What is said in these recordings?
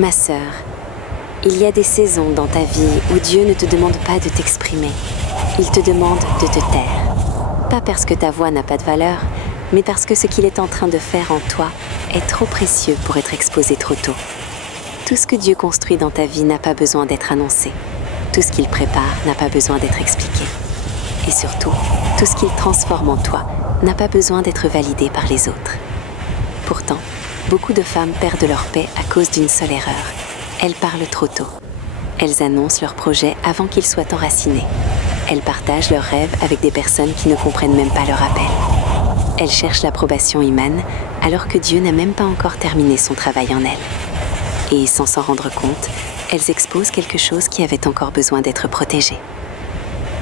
Ma sœur, il y a des saisons dans ta vie où Dieu ne te demande pas de t'exprimer. Il te demande de te taire. Pas parce que ta voix n'a pas de valeur, mais parce que ce qu'il est en train de faire en toi est trop précieux pour être exposé trop tôt. Tout ce que Dieu construit dans ta vie n'a pas besoin d'être annoncé. Tout ce qu'il prépare n'a pas besoin d'être expliqué. Et surtout, tout ce qu'il transforme en toi n'a pas besoin d'être validé par les autres. Pourtant, beaucoup de femmes perdent leur paix à cause d'une seule erreur. Elles parlent trop tôt. Elles annoncent leurs projets avant qu'ils soient enracinés. Elles partagent leurs rêves avec des personnes qui ne comprennent même pas leur appel. Elles cherchent l'approbation humaine alors que Dieu n'a même pas encore terminé son travail en elles. Et sans s'en rendre compte, elles exposent quelque chose qui avait encore besoin d'être protégé.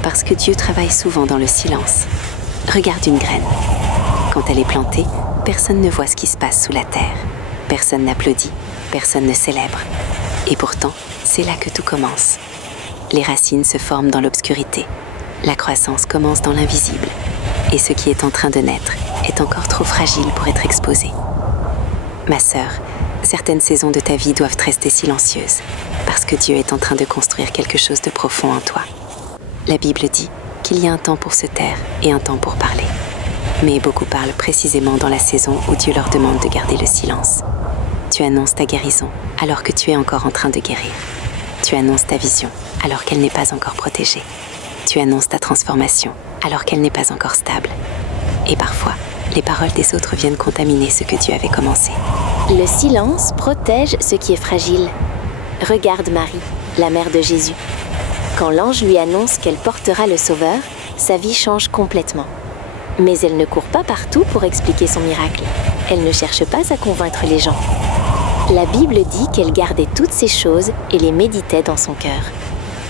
Parce que Dieu travaille souvent dans le silence. Regarde une graine. Quand elle est plantée, personne ne voit ce qui se passe sous la terre. Personne n'applaudit, personne ne célèbre. Et pourtant, c'est là que tout commence. Les racines se forment dans l'obscurité. La croissance commence dans l'invisible. Et ce qui est en train de naître est encore trop fragile pour être exposé. Ma sœur, certaines saisons de ta vie doivent rester silencieuses, parce que Dieu est en train de construire quelque chose de profond en toi. La Bible dit qu'il y a un temps pour se taire et un temps pour parler. Mais beaucoup parlent précisément dans la saison où Dieu leur demande de garder le silence. Tu annonces ta guérison alors que tu es encore en train de guérir. Tu annonces ta vision alors qu'elle n'est pas encore protégée. Tu annonces ta transformation alors qu'elle n'est pas encore stable. Et parfois, les paroles des autres viennent contaminer ce que Dieu avait commencé. Le silence protège ce qui est fragile. Regarde Marie, la mère de Jésus. Quand l'ange lui annonce qu'elle portera le Sauveur, sa vie change complètement. Mais elle ne court pas partout pour expliquer son miracle. Elle ne cherche pas à convaincre les gens. La Bible dit qu'elle gardait toutes ces choses et les méditait dans son cœur.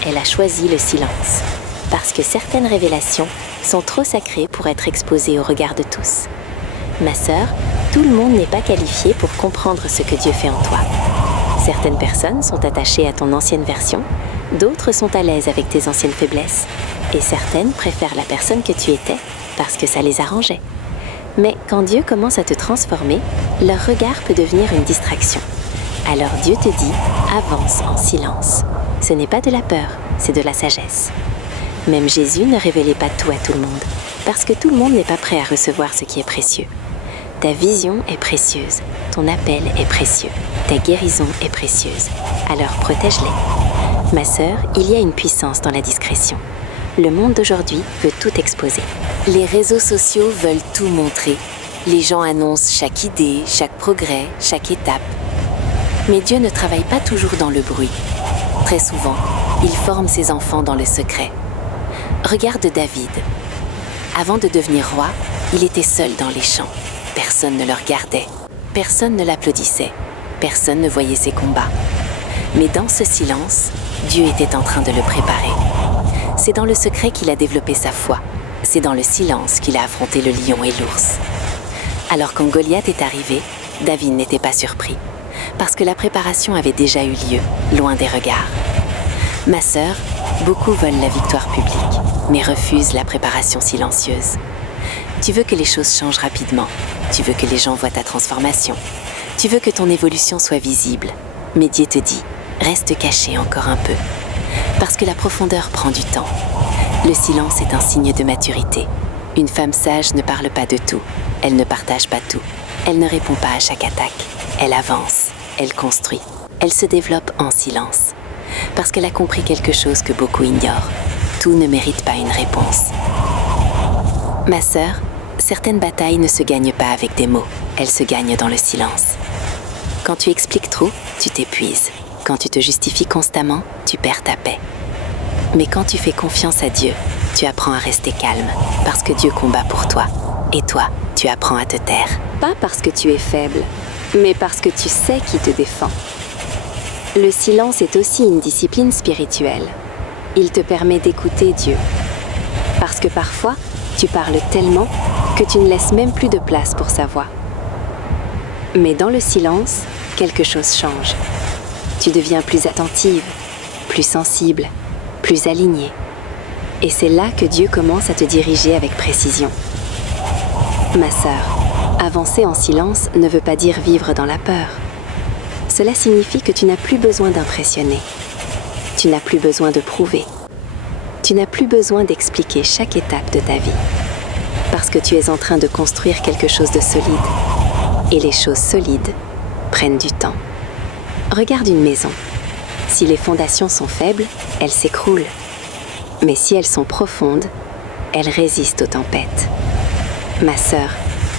Elle a choisi le silence, parce que certaines révélations sont trop sacrées pour être exposées au regard de tous. Ma sœur, tout le monde n'est pas qualifié pour comprendre ce que Dieu fait en toi. Certaines personnes sont attachées à ton ancienne version, d'autres sont à l'aise avec tes anciennes faiblesses, et certaines préfèrent la personne que tu étais parce que ça les arrangeait. Mais quand Dieu commence à te transformer, leur regard peut devenir une distraction. Alors Dieu te dit, avance en silence. Ce n'est pas de la peur, c'est de la sagesse. Même Jésus ne révélait pas tout à tout le monde, parce que tout le monde n'est pas prêt à recevoir ce qui est précieux. Ta vision est précieuse, ton appel est précieux, ta guérison est précieuse, alors protège-les. Ma sœur, il y a une puissance dans la discrétion. Le monde d'aujourd'hui veut tout exposer. Les réseaux sociaux veulent tout montrer. Les gens annoncent chaque idée, chaque progrès, chaque étape. Mais Dieu ne travaille pas toujours dans le bruit. Très souvent, il forme ses enfants dans le secret. Regarde David. Avant de devenir roi, il était seul dans les champs. Personne ne le regardait, personne ne l'applaudissait, personne ne voyait ses combats. Mais dans ce silence, Dieu était en train de le préparer. C'est dans le secret qu'il a développé sa foi. C'est dans le silence qu'il a affronté le lion et l'ours. Alors quand Goliath est arrivé, David n'était pas surpris, parce que la préparation avait déjà eu lieu, loin des regards. Ma sœur, beaucoup veulent la victoire publique, mais refusent la préparation silencieuse. Tu veux que les choses changent rapidement. Tu veux que les gens voient ta transformation. Tu veux que ton évolution soit visible. Mais Dieu te dit, reste caché encore un peu. Parce que la profondeur prend du temps. Le silence est un signe de maturité. Une femme sage ne parle pas de tout. Elle ne partage pas tout. Elle ne répond pas à chaque attaque. Elle avance. Elle construit. Elle se développe en silence. Parce qu'elle a compris quelque chose que beaucoup ignorent. Tout ne mérite pas une réponse. Ma sœur, certaines batailles ne se gagnent pas avec des mots, elles se gagnent dans le silence. Quand tu expliques trop, tu t'épuises. Quand tu te justifies constamment, tu perds ta paix. Mais quand tu fais confiance à Dieu, tu apprends à rester calme, parce que Dieu combat pour toi. Et toi, tu apprends à te taire. Pas parce que tu es faible, mais parce que tu sais qui te défend. Le silence est aussi une discipline spirituelle. Il te permet d'écouter Dieu. Parce que parfois, tu parles tellement que tu ne laisses même plus de place pour sa voix. Mais dans le silence, quelque chose change. Tu deviens plus attentive, plus sensible, plus alignée. Et c'est là que Dieu commence à te diriger avec précision. Ma sœur, avancer en silence ne veut pas dire vivre dans la peur. Cela signifie que tu n'as plus besoin d'impressionner. Tu n'as plus besoin de prouver. Tu n'as plus besoin d'expliquer chaque étape de ta vie. Parce que tu es en train de construire quelque chose de solide. Et les choses solides prennent du temps. Regarde une maison. Si les fondations sont faibles, elles s'écroulent. Mais si elles sont profondes, elles résistent aux tempêtes. Ma sœur,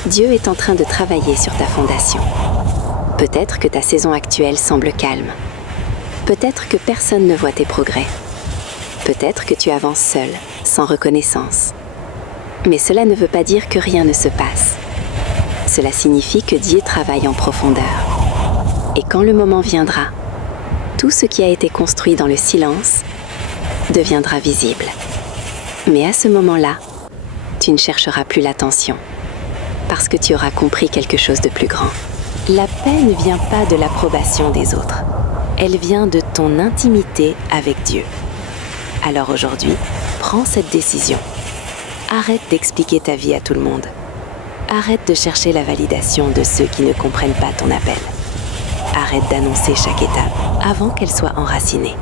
Dieu est en train de travailler sur ta fondation. Peut-être que ta saison actuelle semble calme. Peut-être que personne ne voit tes progrès. Peut-être que tu avances seul, sans reconnaissance. Mais cela ne veut pas dire que rien ne se passe. Cela signifie que Dieu travaille en profondeur. Et quand le moment viendra, tout ce qui a été construit dans le silence deviendra visible. Mais à ce moment-là, tu ne chercheras plus l'attention, parce que tu auras compris quelque chose de plus grand. La paix ne vient pas de l'approbation des autres. Elle vient de ton intimité avec Dieu. Alors aujourd'hui, prends cette décision. Arrête d'expliquer ta vie à tout le monde. Arrête de chercher la validation de ceux qui ne comprennent pas ton appel. Arrête d'annoncer chaque étape avant qu'elle soit enracinée.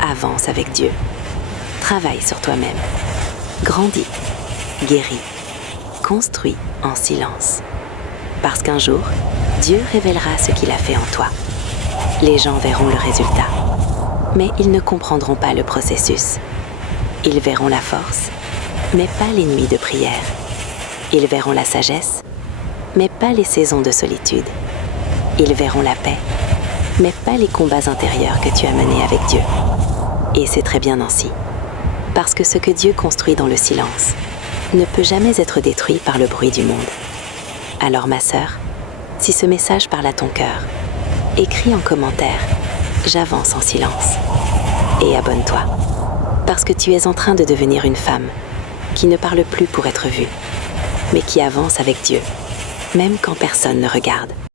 Avance avec Dieu. Travaille sur toi-même. Grandis. Guéris. Construis en silence. Parce qu'un jour, Dieu révélera ce qu'il a fait en toi. Les gens verront le résultat. Mais ils ne comprendront pas le processus. Ils verront la force, mais pas les nuits de prière. Ils verront la sagesse, mais pas les saisons de solitude. Ils verront la paix, mais pas les combats intérieurs que tu as menés avec Dieu. Et c'est très bien ainsi. Parce que ce que Dieu construit dans le silence ne peut jamais être détruit par le bruit du monde. Alors ma sœur, si ce message parle à ton cœur, écris en commentaire « J'avance en silence » et abonne-toi. Parce que tu es en train de devenir une femme qui ne parle plus pour être vue, mais qui avance avec Dieu, même quand personne ne regarde.